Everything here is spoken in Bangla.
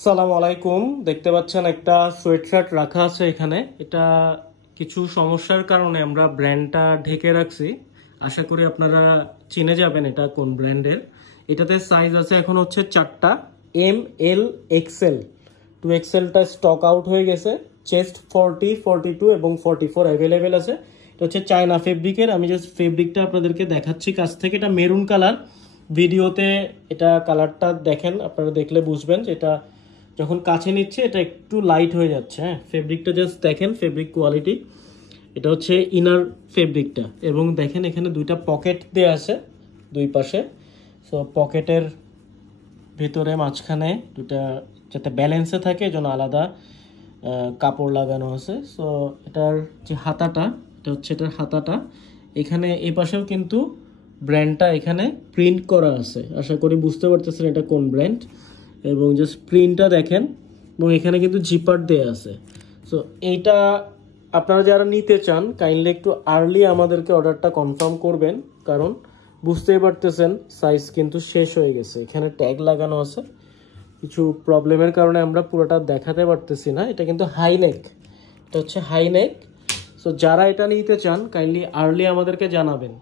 সালামু আলাইকুম। দেখতে পাচ্ছেন একটা সোয়েট শার্ট রাখা আছে এখানে। এটা কিছু সমস্যার কারণে আমরা ব্র্যান্ডটা ঢেকে রাখছি। আশা করি আপনারা চিনে যাবেন এটা কোন ব্র্যান্ডের। এটাতে সাইজ আছে এখন হচ্ছে 4টা, এম, এল, এক্সেল। 2XL-টা স্টক আউট হয়ে গেছে। চেস্ট 40, 42 এবং 44 অ্যাভেলেবেল আছে। এটা হচ্ছে চায়না ফেব্রিকের। আমি জাস্ট ফেব্রিকটা আপনাদেরকে দেখাচ্ছি কাছ থেকে। এটা মেরুন কালার। ভিডিওতে এটা কালারটা দেখেন, আপনারা দেখলে বুঝবেন যে এটা যখন কাছে নিচ্ছে এটা একটু লাইট হয়ে যাচ্ছে। হ্যাঁ, ফেব্রিকটা জাস্ট দেখেন, ফেব্রিক কোয়ালিটি। এটা হচ্ছে ইনার ফেব্রিকটা, এবং দেখেন এখানে দুইটা পকেট দেওয়া আছে দুই পাশে। সো পকেটের ভিতরে মাঝখানে দুটা যাতে ব্যালেন্সে থাকে এজন্য আলাদা কাপড় লাগানো আছে। সো এটার যে হাতাটা, এটা হচ্ছে এটার হাতাটা। এখানে এই পাশেও কিন্তু ব্র্যান্ডটা এখানে প্রিন্ট করা আছে। আশা করি বুঝতে পারতেছেন এটা কোন ব্র্যান্ড। এবং জাস্ট প্রিন্টটা দেখেন, এবং এখানে কিন্তু জিপার দেয়া আছে। সো এইটা আপনারা যারা নিতে চান কাইন্ডলি একটু আর্লি আমাদেরকে অর্ডারটা কনফার্ম করবেন, কারণ বুঝতেই পারতেছেন সাইজ কিন্তু শেষ হয়ে গেছে। এখানে ট্যাগ লাগানো আছে, কিছু প্রবলেমের কারণে আমরা পুরোটা দেখাতে পারতেছি না। এটা কিন্তু হাই নেক, এটা হচ্ছে হাই নেক। সো যারা এটা নিতে চান কাইন্ডলি আর্লি আমাদেরকে জানাবেন।